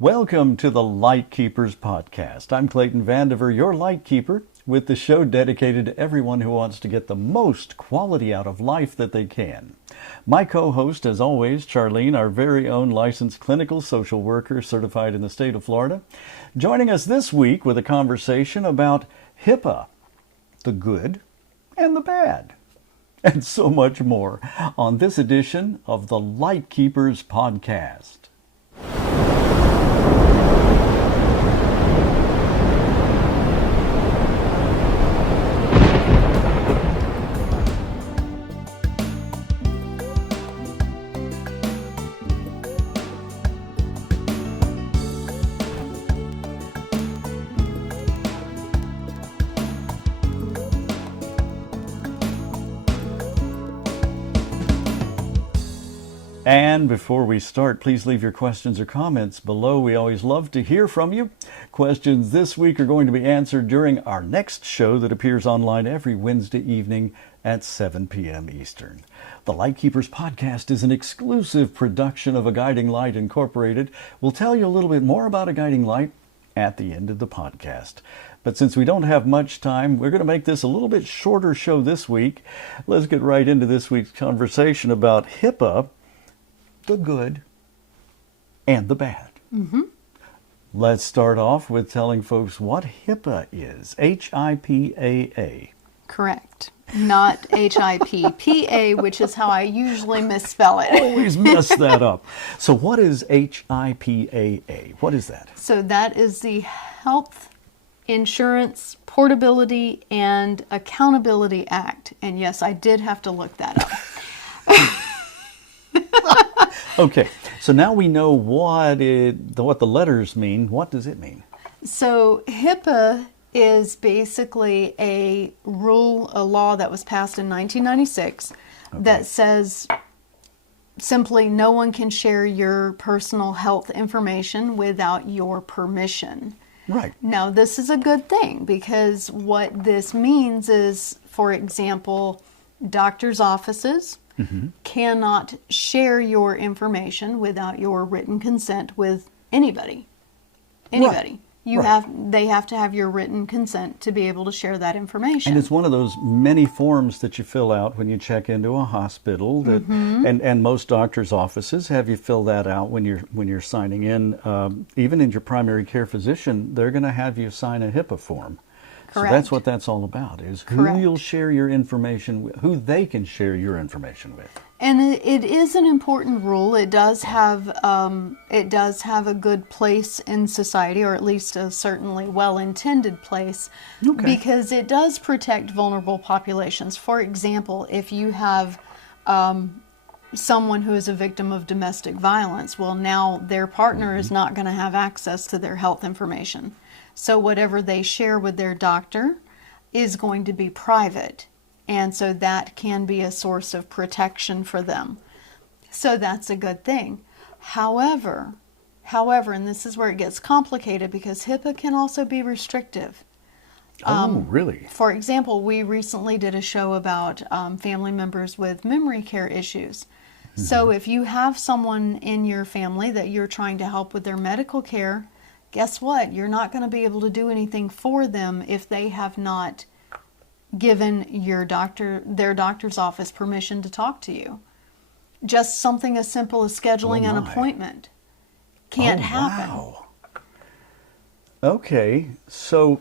Welcome to the Lightkeepers Podcast. I'm Clayton Vandiver, your Lightkeeper, with the show dedicated to everyone who wants to get the most quality out of life that they can. My co-host, as always, Charlene, our very own licensed clinical social worker certified in the state of Florida, joining us this week with a conversation about HIPAA, the good and the bad, and so much more on this edition of the Lightkeepers Podcast. And before we start, please leave your questions or comments below. We always love to hear from you. Questions this week are going to be answered during our next show that appears online every Wednesday evening at 7 p.m. Eastern. The Lightkeepers Podcast is an exclusive production of A Guiding Light Incorporated. We'll tell you a little bit more about A Guiding Light at the end of the podcast. But since we don't have much time, we're going to make this a little bit shorter show this week. Let's get right into this week's conversation about HIPAA, the good and the bad. Let's start off with telling folks what HIPAA is. HIPAA. Correct. Not HIPPA, which is how I usually misspell it. Always mess that up. So what is HIPAA? What is that? So that is the Health Insurance Portability and Accountability Act. And yes, I did have to look that up. Okay, so now we know what the letters mean. What does it mean? So HIPAA is basically a law that was passed in 1996 that says simply no one can share your personal health information without your permission. Right. Now, this is a good thing because what this means is, for example, doctors' offices cannot share your information without your written consent with anybody. Anybody. They have to have your written consent to be able to share that information. And it's one of those many forms that you fill out when you check into a hospital that and most doctors' offices have you fill that out when you're signing in. Even in your primary care physician, they're going to have you sign a HIPAA form. Correct. So that's what that's all about, is who you'll share your information with, who they can share your information with. And it is an important rule. It does have a good place in society, or at least a certainly well-intended place, because it does protect vulnerable populations. For example, if you have someone who is a victim of domestic violence, well, now their partner is not going to have access to their health information. So whatever they share with their doctor is going to be private. And so that can be a source of protection for them. So that's a good thing. However, and this is where it gets complicated because HIPAA can also be restrictive. Oh, really? For example, we recently did a show about family members with memory care issues. So if you have someone in your family that you're trying to help with their medical care, guess what? You're not going to be able to do anything for them if they have not given their doctor's office permission to talk to you. Just something as simple as scheduling an appointment can't happen. Wow. Okay, so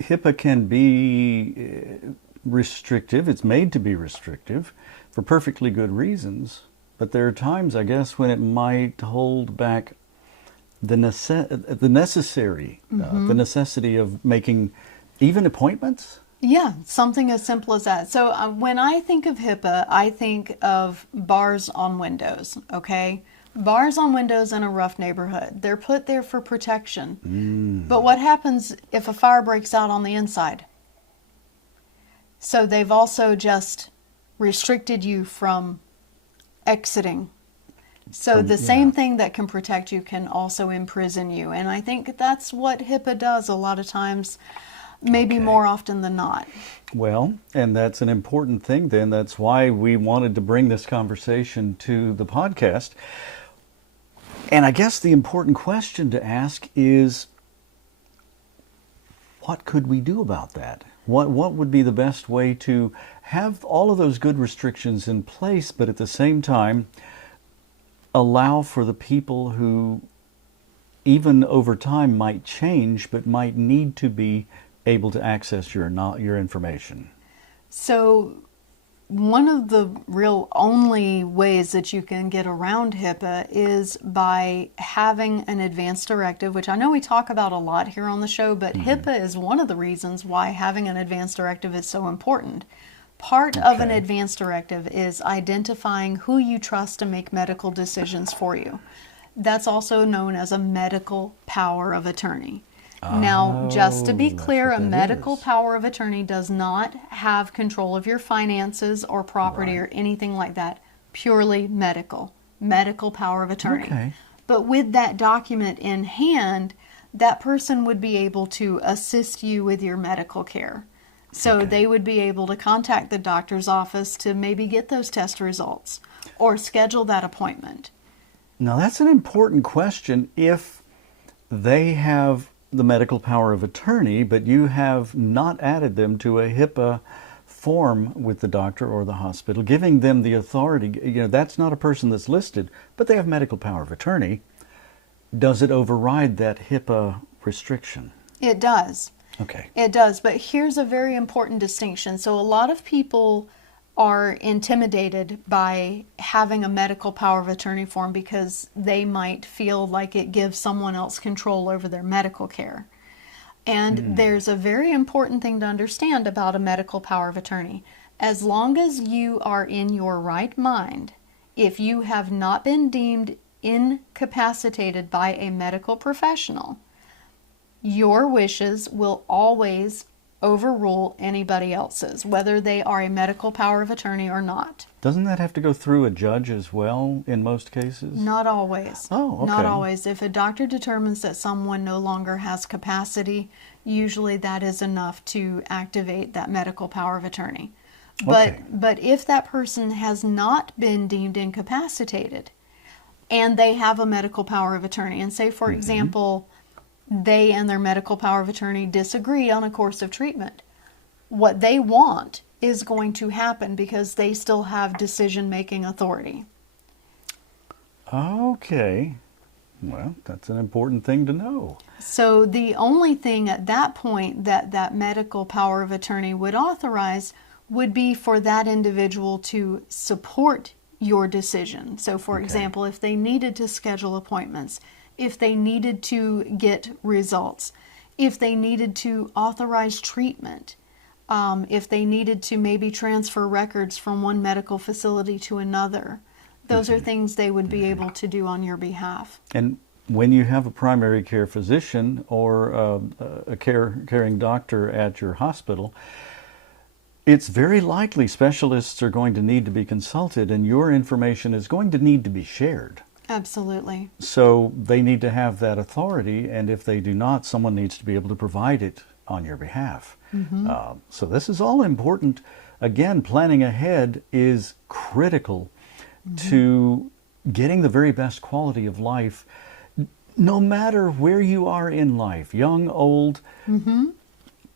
HIPAA can be restrictive. It's made to be restrictive for perfectly good reasons, but there are times, I guess, when it might hold back the necessity of making even appointments? Yeah, something as simple as that. So when I think of HIPAA, I think of bars on windows, okay? Bars on windows in a rough neighborhood. They're put there for protection. But what happens if a fire breaks out on the inside? So they've also just restricted you from exiting. So the same thing that can protect you can also imprison you. And I think that's what HIPAA does a lot of times, maybe more often than not. Well, and that's an important thing then. That's why we wanted to bring this conversation to the podcast. And I guess the important question to ask is, what could we do about that? What would be the best way to have all of those good restrictions in place, but at the same time allow for the people who even over time might change, but might need to be able to access your information? So one of the real only ways that you can get around HIPAA is by having an advance directive, which I know we talk about a lot here on the show, but HIPAA is one of the reasons why having an advance directive is so important. Part of an advance directive is identifying who you trust to make medical decisions for you. That's also known as a medical power of attorney. Now, just to be clear, a medical power of attorney does not have control of your finances or property or anything like that. Purely medical power of attorney. But with that document in hand, that person would be able to assist you with your medical care. So they would be able to contact the doctor's office to maybe get those test results or schedule that appointment. Now, that's an important question. If they have the medical power of attorney, but you have not added them to a HIPAA form with the doctor or the hospital, giving them the authority, that's not a person that's listed, but they have medical power of attorney. Does it override that HIPAA restriction? It does. Okay. It does, but here's a very important distinction. So a lot of people are intimidated by having a medical power of attorney form because they might feel like it gives someone else control over their medical care. And there's a very important thing to understand about a medical power of attorney. As long as you are in your right mind, if you have not been deemed incapacitated by a medical professional, your wishes will always overrule anybody else's, whether they are a medical power of attorney or not. Doesn't that have to go through a judge as well in most cases? Not always. Oh, okay. Not always. If a doctor determines that someone no longer has capacity, usually that is enough to activate that medical power of attorney. But if that person has not been deemed incapacitated and they have a medical power of attorney, and say, for example, they and their medical power of attorney disagree on a course of treatment, what they want is going to happen because they still have decision-making authority. Okay. Well, that's an important thing to know. So the only thing at that point that medical power of attorney would authorize would be for that individual to support your decision. So for example, if they needed to schedule appointments, if they needed to get results, if they needed to authorize treatment, if they needed to maybe transfer records from one medical facility to another, those are things they would be able to do on your behalf. And when you have a primary care physician or a caring doctor at your hospital, it's very likely specialists are going to need to be consulted and your information is going to need to be shared. Absolutely. So they need to have that authority, and if they do not, someone needs to be able to provide it on your behalf. So this is all important. Again, planning ahead is critical to getting the very best quality of life, no matter where you are in life, young, old,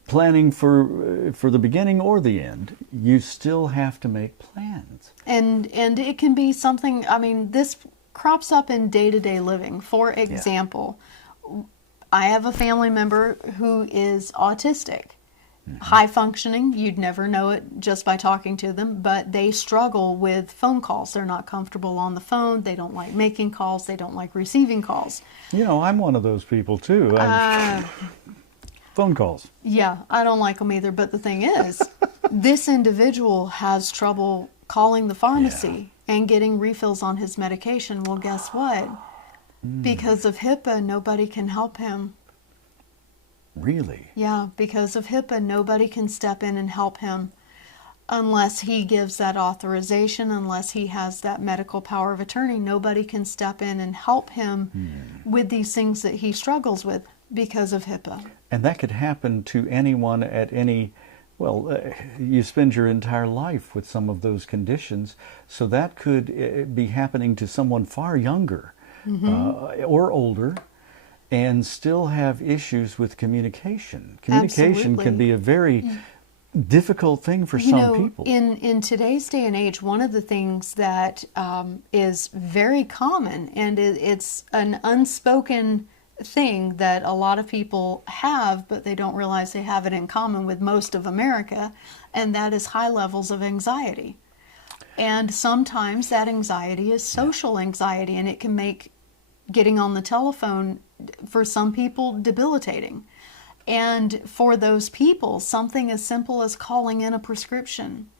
planning for the beginning or the end. You still have to make plans. And it can be something, this crops up in day-to-day living. For example, I have a family member who is autistic, high functioning. You'd never know it just by talking to them, but they struggle with phone calls. They're not comfortable on the phone. They don't like making calls. They don't like receiving calls. I'm one of those people too. Phone calls. Yeah, I don't like them either. But the thing is, this individual has trouble calling the pharmacy and getting refills on his medication. Well, guess what? Because of HIPAA, nobody can help him. Really? Yeah, because of HIPAA, nobody can step in and help him unless he gives that authorization, unless he has that medical power of attorney. Nobody can step in and help him with these things that he struggles with because of HIPAA. And that could happen to anyone at any, you spend your entire life with some of those conditions, so that could be happening to someone far younger or older and still have issues with communication. Communication Absolutely. can be a very difficult thing for some people. In today's day and age, one of the things that is very common, and it's an unspoken thing that a lot of people have, but they don't realize they have it in common with most of America, and that is high levels of anxiety. And sometimes that anxiety is social anxiety, and it can make getting on the telephone, for some people, debilitating. And for those people, something as simple as calling in a prescription,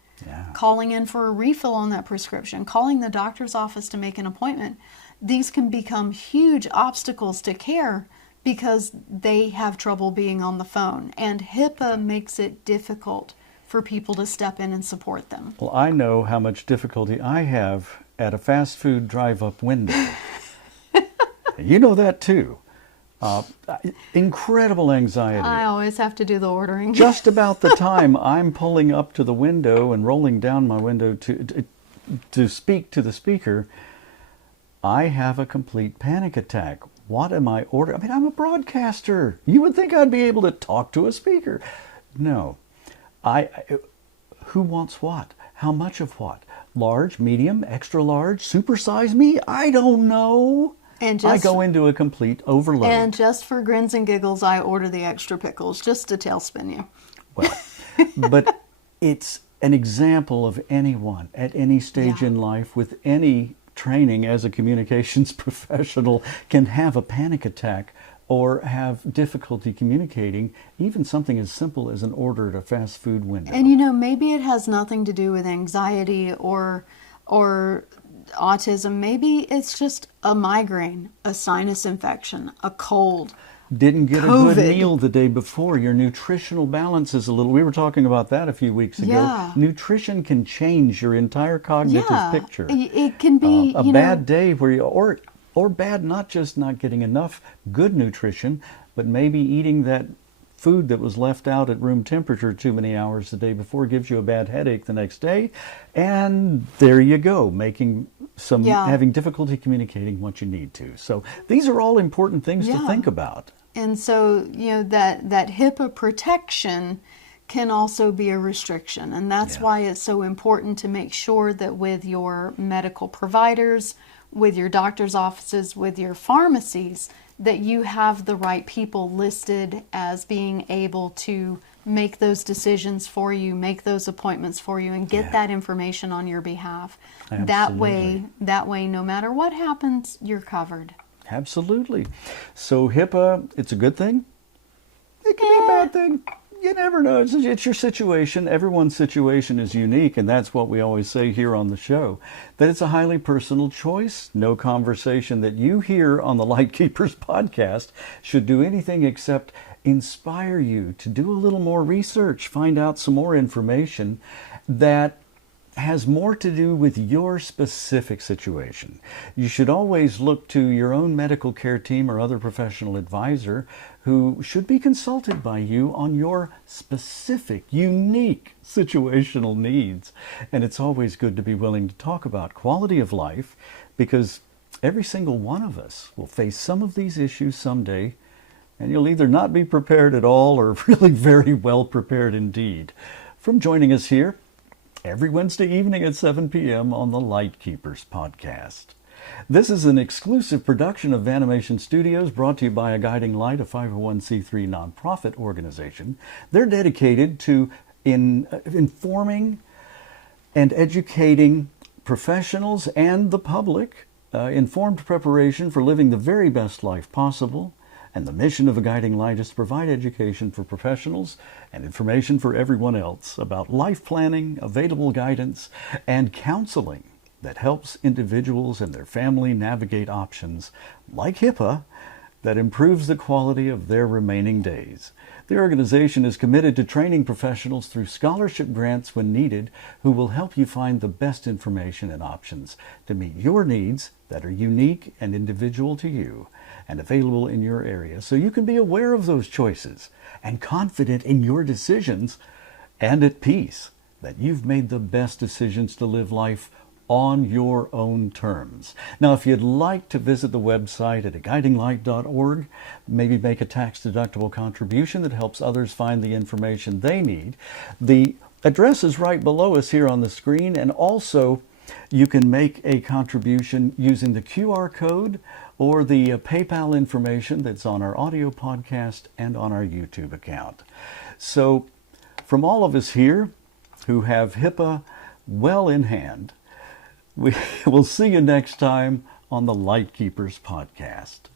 calling in for a refill on that prescription, calling the doctor's office to make an appointment, these can become huge obstacles to care because they have trouble being on the phone. And HIPAA makes it difficult for people to step in and support them. Well, I know how much difficulty I have at a fast food drive-up window. You know that too. Incredible anxiety. I always have to do the ordering. Just about the time I'm pulling up to the window and rolling down my window to speak to the speaker, I have a complete panic attack. What am I ordering? I mean, I'm a broadcaster. You would think I'd be able to talk to a speaker. No. Who wants what? How much of what? Large, medium, extra large, supersize me? I don't know. And I go into a complete overload. And just for grins and giggles, I order the extra pickles, just to tailspin you. Well, but it's an example of anyone at any stage in life with any training as a communications professional can have a panic attack or have difficulty communicating, even something as simple as an order at a fast food window. And you know, maybe it has nothing to do with anxiety or autism. Maybe it's just a migraine, a sinus infection, a cold. Didn't get COVID. A good meal the day before. Your nutritional balance is a little... We were talking about that a few weeks ago. Yeah. Nutrition can change your entire cognitive picture. It can be a bad day where you... Or bad, not just not getting enough good nutrition, but maybe eating that food that was left out at room temperature too many hours the day before gives you a bad headache the next day. And there you go, having difficulty communicating what you need to. So these are all important things to think about. And so, you know, that HIPAA protection can also be a restriction. And that's why it's so important to make sure that with your medical providers, with your doctor's offices, with your pharmacies, that you have the right people listed as being able to make those decisions for you, make those appointments for you, and get that information on your behalf. Absolutely. That way, no matter what happens, you're covered. Absolutely. So HIPAA, it's a good thing. It can be a bad thing. You never know. It's your situation. Everyone's situation is unique, and that's what we always say here on the show, that it's a highly personal choice. No conversation that you hear on the Lightkeepers podcast should do anything except inspire you to do a little more research, find out some more information that has more to do with your specific situation. You should always look to your own medical care team or other professional advisor who should be consulted by you on your specific, unique situational needs. And it's always good to be willing to talk about quality of life, because every single one of us will face some of these issues someday, and you'll either not be prepared at all or really very well prepared indeed. From joining us here every Wednesday evening at 7 p.m. on the Lightkeepers Podcast. This is an exclusive production of Vanimation Studios, brought to you by A Guiding Light, a 501c3 nonprofit organization. They're dedicated to informing and educating professionals and the public, informed preparation for living the very best life possible. And the mission of A Guiding Light is to provide education for professionals and information for everyone else about life planning, available guidance, and counseling that helps individuals and their family navigate options like HIPAA that improves the quality of their remaining days. The organization is committed to training professionals through scholarship grants when needed, who will help you find the best information and options to meet your needs that are unique and individual to you and available in your area, so you can be aware of those choices and confident in your decisions and at peace that you've made the best decisions to live life on your own terms. Now, if you'd like to visit the website at guidinglight.org, maybe make a tax-deductible contribution that helps others find the information they need, the address is right below us here on the screen, and also you can make a contribution using the QR code or the PayPal information that's on our audio podcast and on our YouTube account. So from all of us here who have HIPAA well in hand, we will see you next time on the Lightkeepers Podcast.